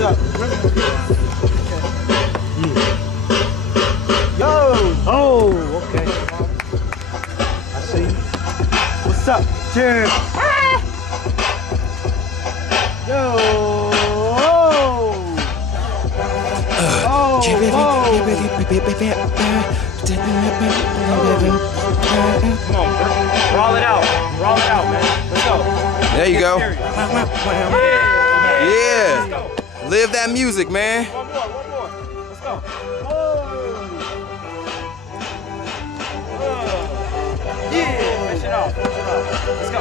What's up? Yo! Oh, okay. I see you. What's up? Cheers. Yo! Come on, roll it out. Roll it out, man. Let's go. There you go. Yeah. Let's go. Live that music, man. One more. Let's go. Yeah. Finish it off. Let's go.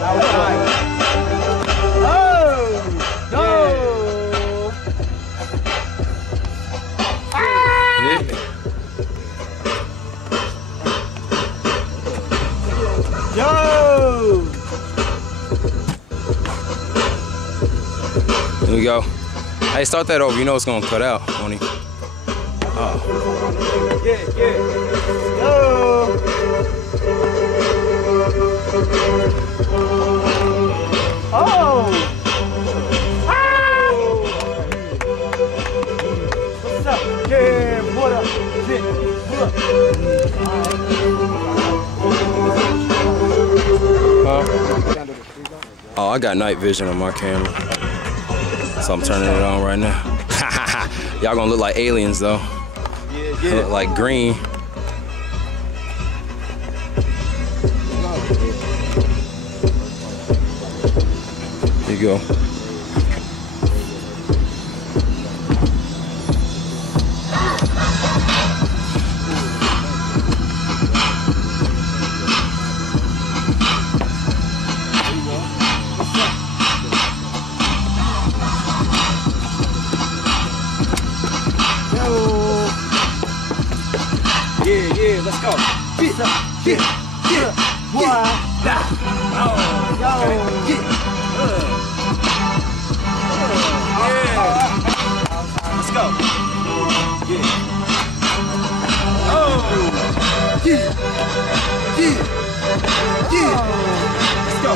That was nice. Yo! Here we go. Hey, start that over. You know it's gonna cut out, Tony. Oh. Yeah. Yo! Oh! What's up? Yeah, what up? Oh, I got night vision on my camera, so I'm turning it on right now. Y'all gonna look like aliens though. Yeah. Look like green. Here you go. Yeah, let's go. Yeah. Boy. Yo. Let's go. Yeah. Oh. Yeah. Let's go.